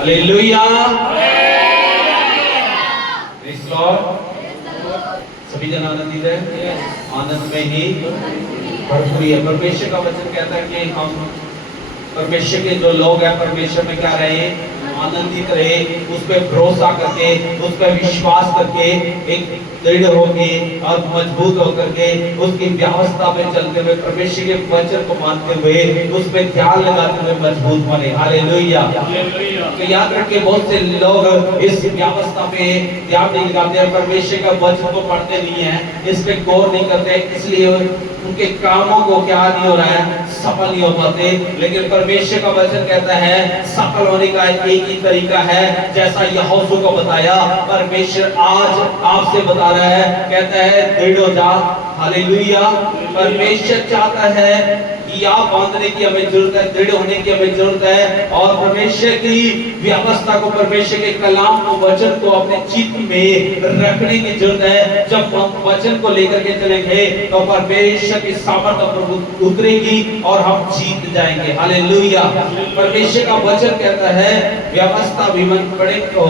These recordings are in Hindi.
हालेलुया। Praise Lord. सभी जन आनंदित है, आनंद में ही भरपूरी है। परमेश्वर का वचन कहता है कि हम परमेश्वर के जो लोग हैं परमेश्वर में क्या रहे, आनंदित रहे, उस पर भरोसा करके, उस पर विश्वास करके, एक दृढ़ होके और मजबूत होकर के उसकी व्यवस्था में चलते हुए परमेश्वर के वचन को मानते हुए उस पर ध्यान लगाते हुए मजबूत बने। हालेलुया। तो याद रखिए, बहुत से लोग इस व्यवस्था पे ध्यान नहीं लगाते हैं, परमेश्वर का वचन को पढ़ते नहीं है, इस पे गौर नहीं करते, इसलिए उनके कामों को क्या नहीं हो रहा है, सफल नहीं हो पाते। लेकिन परमेश्वर का वचन कहता है सफल होने का एक ही तरीका है, जैसा यहोशू को बताया, परमेश्वर आज आपसे बता रहा है, कहता है दृढ़ हो जा। हालेलुया। परमेश्वर चाहता है कि आप बांधने की हमें जरूरत है, दृढ़ होने की हमें जरूरत है, और परमेश्वर की व्यवस्था को, परमेश्वर के कलाम को, वचन को अपने चित्त में रखने की जरूरत है। जब हम वचन को लेकर के चलेंगे तो परमेश्वर की सामर्थ्य पर उतरेगी और हम जीत जाएंगे। हालेलुया। परमेश्वर का वचन कहता है व्यवस्था भी मन पढ़े तो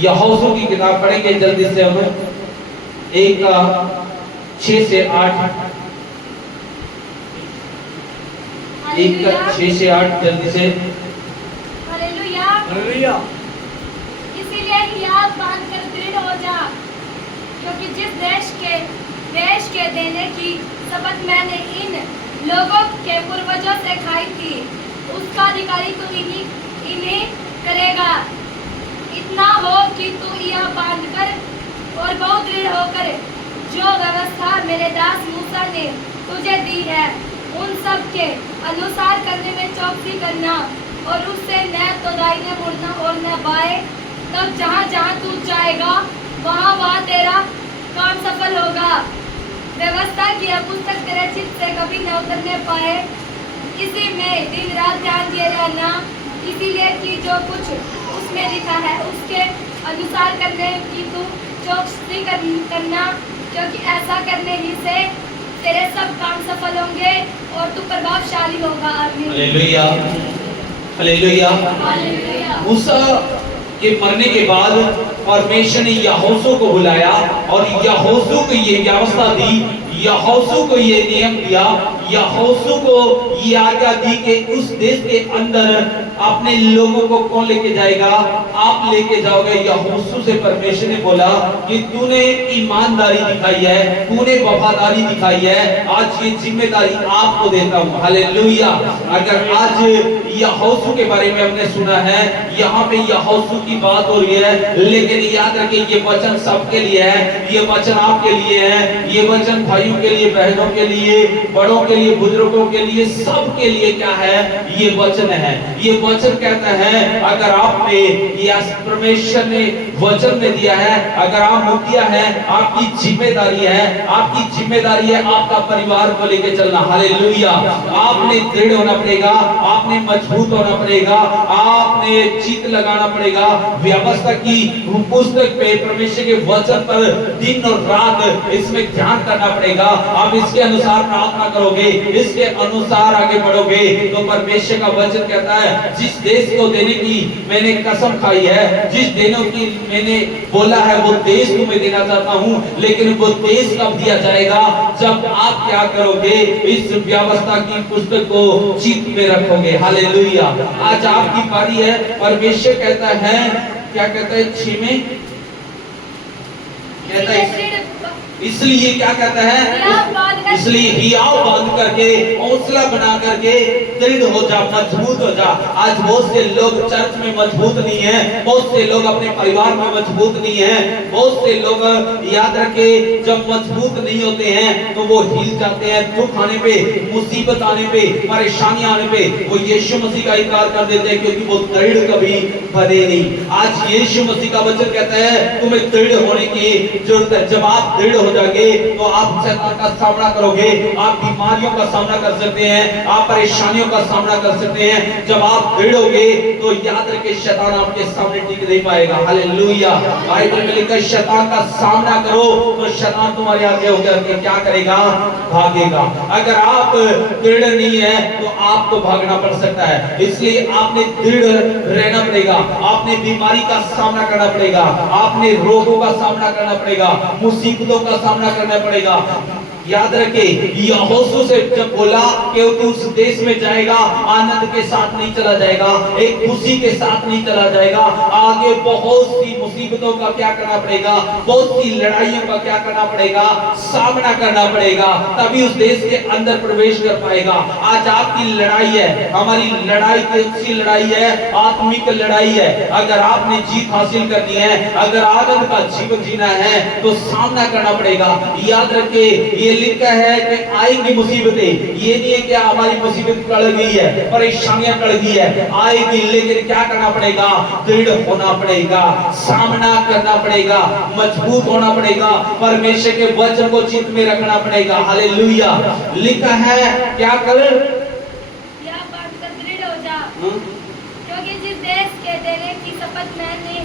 यहोशू की किताब पढ़ेंगे जल्दी से हम, 1:6 से 8, 1:6 से 8 जल्दी से। हालेलुया। हालेलुया। इसीलिए हियाव बांधकर दृढ़ हो जा, क्योंकि जिस देश के देने की शपथ मैंने इन लोगों के पूर्वजों से खाई थी, उसका अधिकारी तू इन्हें करेगा। इतना हो कि तू यह बांधकर और बहुत दृढ़ होकर जो व्यवस्था मेरे दास मूसा ने तुझे दी है उन सब के अनुसार करने में चौकसी करना, और उससे न तो दाहिने मुड़ना और न बाएं। तब जहाँ जहाँ तू जाएगा वहाँ वहाँ तेरा काम सफल होगा। व्यवस्था की यह पुस्तक तेरे चित्त से कभी न उतरने पाए, इसी में दिन रात ध्यान दिए रहना, इसीलिए कि जो कुछ उसमें लिखा है उसके अनुसार करने की तू चौकसी करना, क्योंकि ऐसा करने ही से तेरे सब काम सफल होंगे और तू प्रभावशाली होगा। हालेलुया। हालेलुया। हालेलुया। मूसा के मरने के बाद परमेश्वर ने यहोशू को बुलाया और यहोशू को ये व्यवस्था दी, यहोशू को ये नियम दिया, यहोशू को ये आज्ञा दी कि उस देश के अंदर अपने लोगों को कौन लेके जाएगा, आप लेके जाओगे। यहोशू से परमेश्वर ने बोला कि तूने ईमानदारी दिखाई है, तूने वफादारी दिखाई है, आज ये जिम्मेदारी आपको देता हूँ। हालेलुया। अगर आज यहोशू के बारे में हमने सुना है, यहाँ पे यहोशू की बात हो रही है, लेकिन याद रखिए ये वचन सबके लिए है, ये वचन आपके लिए है, ये वचन भाइयों के लिए, बहनों के लिए, बड़ों के लिए, बुजुर्गों के लिए, सबके लिए क्या है, ये वचन है। ये वचन कहता है अगर आपने या परमेश्वर ने वचन में दिया है, अगर आप मुखिया है, आपकी जिम्मेदारी है, आपकी जिम्मेदारी है आपका परिवार को लेकर चलना। हालेलुया। आपने दृढ़ होना पड़ेगा, आपने मजबूत होना पड़ेगा, आपने चित्त लगाना पड़ेगा, व्यवस्था की पुस्तक पे, परमेश्वर के वचन पर दिन और रात इसमें ध्यान करना पड़ेगा। आप इसके अनुसार प्रार्थना करोगे, इसके अनुसार आगे बढ़ोगे तो परमेश्वर का वचन कहता है जिस देश को देने की मैंने कसम खाई है, जिस देने की मैंने बोला है वो देश तुम्हें देना चाहता हूँ, लेकिन वो देश कब दिया जाएगा, जब आप क्या करोगे, इस व्यवस्था की पुस्तक को चित्त में रखोगे। हालेलुया। आज आपकी बारी है। परमेश्वर कहता है, क्या कहता है 6 में कहता है, इसलिए क्या कहता है, इसलिए हियाव बांध करके, हौसला बना करके दृढ़ हो जा, मजबूत हो जा। आज बहुत से लोग चर्च में मजबूत नहीं है, बहुत से लोग अपने परिवार में मजबूत नहीं है, बहुत से लोग याद रखे जब मजबूत नहीं होते हैं तो वो हिल जाते हैं। दुख आने पे, मुसीबत आने पे, परेशानी आने पे वो यीशु मसीह का इनकार कर देते हैं, क्योंकि वो दृढ़ कभी बने नहीं। आज यीशु मसीह का वचन कहता है तुम्हें दृढ़ होने की जरूरत है। जब आप दृढ़ हो जाएंगे तो आप शैतान का सामना करोगे, आप बीमारियों का सामना कर सकते हैं, आप परेशानियों का सामना कर सकते हैं। जब आप दृढ़ होगे तो याद रखिए शैतान आपके सामने टिक नहीं पाएगा। हालेलुया। बाइबल में लिखा है शैतान का सामना करो तो शैतान तुम्हारे आगे होकर के क्या करेगा, भागेगा। अगर आप दृढ़ नहीं है तो आपको भागना पड़ सकता है, इसलिए आपने दृढ़ रहना पड़ेगा। आपने बीमारी का सामना करना पड़ेगा, आपने रोगों का सामना करना पड़ेगा, मुसीबतों का सामना करना पड़ेगा। याद रखे, यहोशू से जब बोला कि तू उस देश में जाएगा, आनंद के साथ नहीं चला जाएगा, एक खुशी के साथ नहीं चला जाएगा, आगे बहुत सी मुसीबतों का क्या करना पड़ेगा, बहुत सी लड़ाइयों का क्या करना पड़ेगा, सामना करना पड़ेगा, तभी उस देश के अंदर प्रवेश कर पाएगा। आज आपकी लड़ाई है, हमारी लड़ाई कौन-सी लड़ाई है? आत्मिक लड़ाई है। अगर आपने जीत हासिल करनी है, अगर आनंद का जीवन जीना है, तो सामना करना पड़ेगा। याद रखे, ये लिखा है कि आएगी मुसीबतें, ये नहीं है कि हमारी मुसीबत टल गई है, परेशानियां टल गई है, आएगी, लेकिन क्या करना पड़ेगा? दृढ़ होना पड़ेगा, सामना करना पड़ेगा, मजबूत होना पड़ेगा, परमेश्वर के वचन को चित्त में रखना पड़ेगा। हालेलुया। लिखा है क्या कर? यह बांधकर दृढ़ हो जा, क्योंकि जिस देश के देने की शपथ मैंने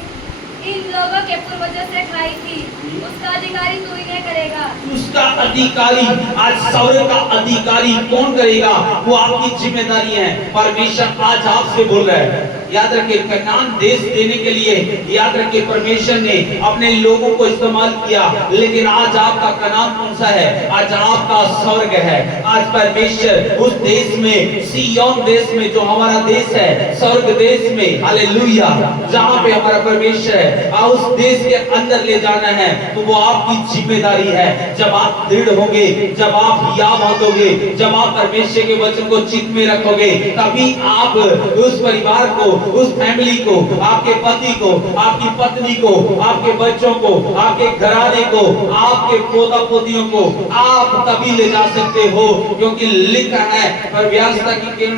इन लोगों के पूर्वजों से खाई थी, उसका अधिकारी तू इन्हें करेगा। उसका अधिकारी, आज स्वर्ग का अधिकारी कौन करेगा? वो आपकी जिम्मेदारी है। परमेश्वर आज आपसे बोल रहा है। याद रखिए, कनान देश देने के लिए याद रखिए परमेश्वर ने अपने लोगों को इस्तेमाल किया, लेकिन आज आपका कनान कौन सा है? आज आपका स्वर्ग है। आज परमेश्वर उस देश में, सिय्योन देश में, जो हमारा देश है, स्वर्ग देश में, हालेलुया, जहां पे हमारा परमेश्वर है, उस देश के अंदर ले जाना है, तो वो आपकी जिम्मेदारी है। जब आप दृढ़ होंगे, जब आप या बांधोगे, जब आप परमेश्वर के वचन को चित्त में रखोगे, तभी आप उस परिवार को, उस फैमिली को, आपके पति को, आपकी पत्नी को, आपके बच्चों को, आपके घराने को, आपके पोता पोतियों को आप तभी ले जा सकते हो, क्योंकि लिखा है परव्यासता की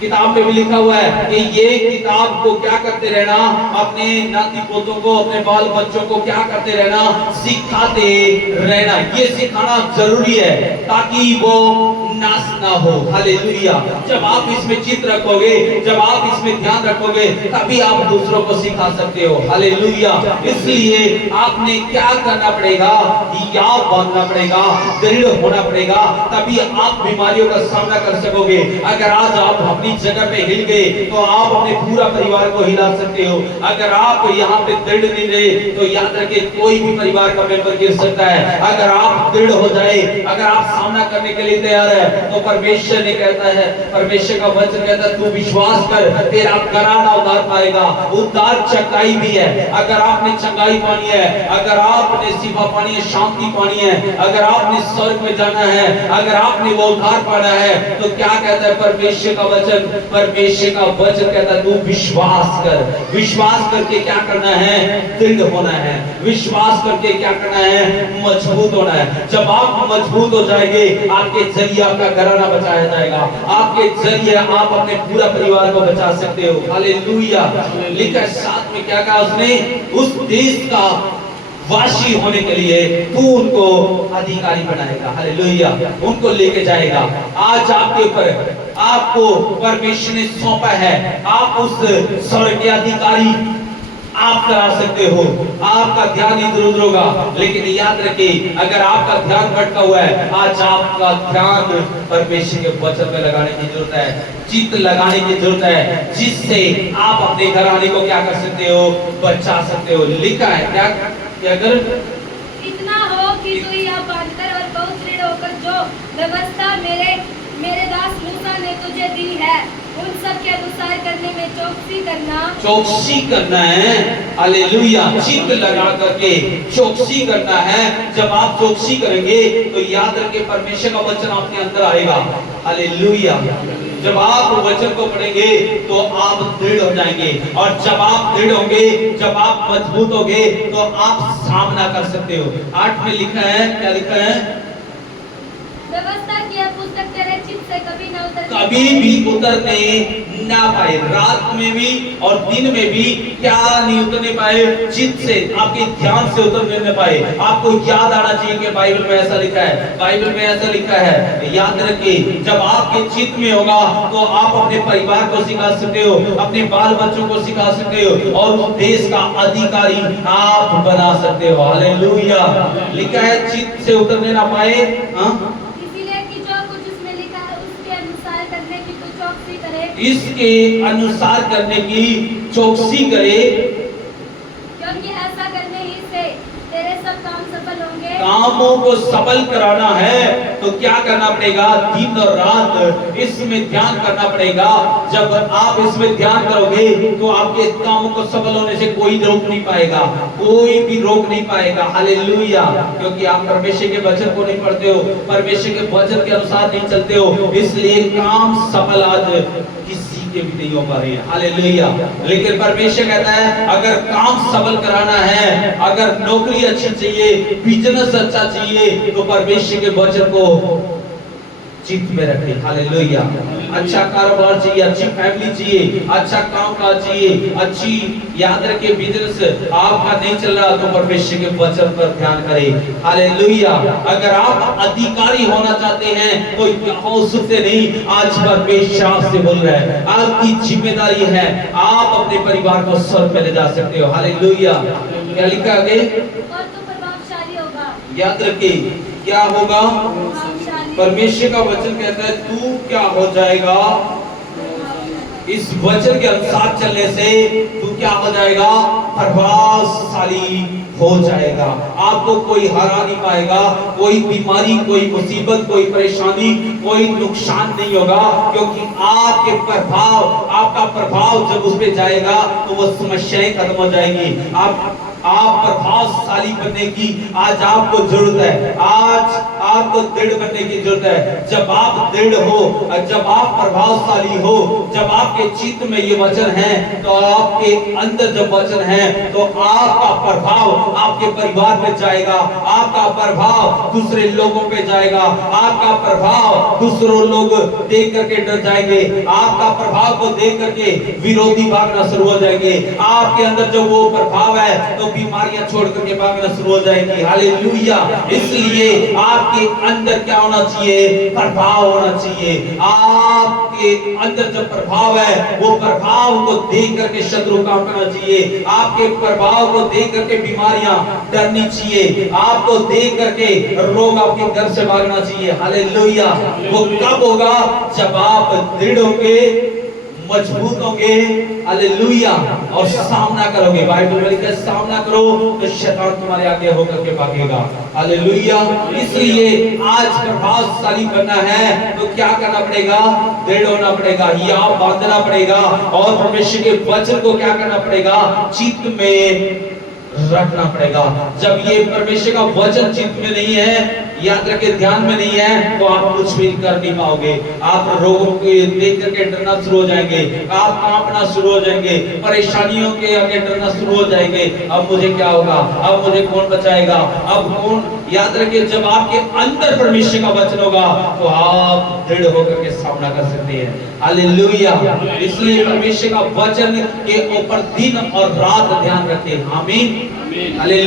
किताब में भी लिखा हुआ है कि ये किताब को क्या करते रहना, अपने नाती पोतों को, अपने बाल बच्चों को क्या करते रहना, सिखाते रहना। ये सिखाना जरूरी है ताकि वो नाश ना हो। हालेलुया। जब आप इसमें चित्त रखोगे, जब आप इसमें ध्यान रखोगे, तभी आप दूसरों को सिखा सकते हो। हालेलुया। इसलिए आपने क्या करना पड़ेगा? या बांधना पड़ेगा, दृढ़ होना पड़ेगा, तभी आप बीमारियों का सामना कर सकोगे। अगर आज आप अपनी जगह पे हिल गए, तो आप अपने पूरा परिवार को हिला सकते हो। अगर आप यहाँ पे दृढ़ नहीं रहे, तो याद रखिए कोई भी परिवार का मेंबर गिर सकता है। अगर आप दृढ़ हो जाए, अगर आप सामना करने के लिए तैयार है, तो परमेश्वर ने कहता है, परमेश्वर का वचन कहता है, तू विश्वास कर, तेरा घराना उद्धार पाएगा। उद्धार चंगाई भी है। अगर आपने चंगाई पानी है, अगर आपने शिफा पानी है, शांति पानी है, अगर आपने स्वर्ग में जाना है, अगर आपने वो उद्धार पाना है, तो क्या कहता है परमेश्वर का वचन? परमेश्वर का वचन कहता है, तू विश्वास कर। विश्वास करके क्या करना है? दृढ़ होना है। विश्वास करके क्या करना है? मजबूत होना है। जब आप मजबूत हो जाएंगे, आपके जरिए आपका घराना बचाया जाएगा, आपके जरिए आप अपने पूरा परिवार को बचा सकते हो। हालेलुया। लिखा साथ में क्या कहा उसने? उस देश का वासी होने के लिए तू उनको अधिकारी बनाएगा। हालेलुया। उनको लेके जाएगा। आज आपके ऊपर, आपको परमेश्वर ने सौंपा है, आप उस स्वर्ग के अधिकारी आप करा सकते हो। आपका ध्यान इधर उधर होगा, लेकिन याद रखिए, अगर आपका ध्यान भटका हुआ है, आज आपका ध्यान परमेश्वर के वचन में लगाने की जरूरत है, चित्त लगाने की जरूरत है, जिससे आप अपने घराने को क्या कर सकते हो? बचा सकते हो। लिखा है क्या कर? इतना हो कि तू यह बांधकर और बहुत दृढ़ होकर जो व्यवस्था मेरे दास मूसा ने तुझे दी है, उन सब के अनुसार करने में चौकसी करना। चौकसी करना है। हालेलुया। चित्त लगा करके चौकसी करना है। जब आप चौकसी करेंगे, तो याद रखिए परमेश्वर का वचन आपके अंदर आएगा। हालेलुया। जब आप वचन को पढ़ेंगे, तो आप दृढ़ हो जाएंगे, और जब आप दृढ़ होंगे, जब आप मजबूत होंगे, तो आप सामना कर सकते हो। 8 में लिखा है, क्या लिखा है? व्यवस्था की यह पुस्तक तेरे चित्त से कभी न उतरने, कभी भी उतरने ना पाए। रात में भी और दिन में भी क्या नहीं उतरने पाए? चित्त से, आपके ध्यान से उतरने न पाए। आपको याद आना चाहिए कि बाइबल में ऐसा लिखा है, बाइबल में ऐसा लिखा है। याद रखिए, जब आपके चित्त में होगा, तो आप अपने परिवार को सिखा सकते हो, अपने बाल बच्चों को सिखा सकते हो, और उस देश का अधिकारी आप बना सकते हो। हालेलुया। लिखा है चित्त से उतरने ना पाए। इसके अनुसार करने की चौकसी करे, क्योंकि ऐसा करने ही से तेरे सब काम सफल होंगे। कामों को सफल कराना है तो क्या करना पड़ेगा? दिन और रात इसमें ध्यान करना पड़ेगा। जब आप इसमें ध्यान करोगे तो आपके कामों को सफल होने से कोई रोक नहीं पाएगा, कोई भी रोक नहीं पाएगा। हालेलुया। क्योंकि आप परमेश्वर के वचन को नहीं पढ़ते हो, परमेश्वर के वचन के अनुसार नहीं चलते हो, इसलिए काम सफल आज किसी के भी नहीं हो पा रही है। हालेलुया। लेकिन परमेश्वर कहता है अगर काम सफल कराना है, अगर नौकरी अच्छी चाहिए, बिजनेस अच्छा चाहिए, तो परमेश्वर के वचन को चित्त में रखे। हालेलुया। अच्छा कारोबार चाहिए, अच्छी फैमिली चाहिए, अच्छा काम काज चाहिए, अच्छी याद रखिए बिजनेस आपका नहीं चल रहा तो परमेश्वर के वचन पर ध्यान करें। हालेलुया। अगर आप अधिकारी होना चाहते हैं तो यहोशू से नहीं, आज परमेश्वर से बोल रहे हैं। आपकी जिम्मेदारी है, आप अपने परिवार को स्वर्ग में ले जा सकते हो। हालेलुया। क्या लिखा आगे? और तू प्रभावशाली होगा। याद रखिए क्या होगा? परमेश्वर का वचन कहता है तू क्या हो जाएगा? इस वचन के अनुसार चलने से तू क्या हो जाएगा? प्रभावशाली हो जाएगा। आपको कोई हरा नहीं पाएगा, कोई बीमारी, कोई मुसीबत, कोई परेशानी, कोई नुकसान नहीं होगा, क्योंकि आपके प्रभाव, आपका प्रभाव जब उस पे जाएगा तो वो समस्याएं खत्म हो जाएंगी। आप प्रभावशाली बनने की आज आपको जरूरत है, आज आपको दृढ़ बनने की जरूरत है। जब आप दृढ़ हो, जब आप प्रभावशाली हो, जब आपके चित्त में ये वचन है, तो आपके अंदर जब वचन है तो आपका प्रभाव आपके परिवार पे जाएगा, आपका प्रभाव दूसरे लोगों पे जाएगा, आपका प्रभाव दूसरों लोग देख करके डर जाएंगे, आपका प्रभाव को देख करके विरोधी भागना शुरू हो जाएंगे। आपके अंदर जो वो प्रभाव है तो बीमारियां छोड़ करके भागना शुरू हो जाएंगी। हालेलुया। इसलिए आपके अंदर क्या होना चाहिए? प्रभाव होना चाहिए। आपके अंदर जो प्रभाव है वो प्रभाव को देख करके शत्रु काम करना चाहिए, आपके प्रभाव को देख करके बीमारियां डरनी चाहिए, आपको देख करके रोग आपके घर से भागना चाहिए। हालेलुया। वो कब होगा? जब आप दृढ़ होंगे, मजबूत होंगे। हालेलुया। और सामना करोगे। बाइबल में लिखा है सामना करो तो शैतान तुम्हारे आगे होकर के भागेगा। हालेलुया। इसलिए आज प्रभावशाली बनना है तो क्या करना पड़ेगा? दृढ़ होना पड़ेगा, या बांधना पड़ेगा, और परमेश्वर के वचन को क्या करना पड़ेगा? चित्त में रखना पड़ेगा। जब ये परमेश्वर का वचन चित्त में नहीं है, याद रखे ध्यान में नहीं है, तो आप कुछ भी कर नहीं पाओगे। आप रोगों को देख करके डरना शुरू हो जाएंगे, आप कांपना शुरू हो जाएंगे, परेशानियों के आगे डरना शुरू हो जाएंगे। अब मुझे क्या होगा? अब मुझे कौन बचाएगा? अब कौन? याद रखिए जब आपके अंदर परमेश्वर का वचन होगा तो आप दृढ़ होकर के सामना कर सकते हैं। हालेलुया। इसलिए परमेश्वर का वचन के ऊपर दिन और रात ध्यान रखें। आमीन। हालेलुया।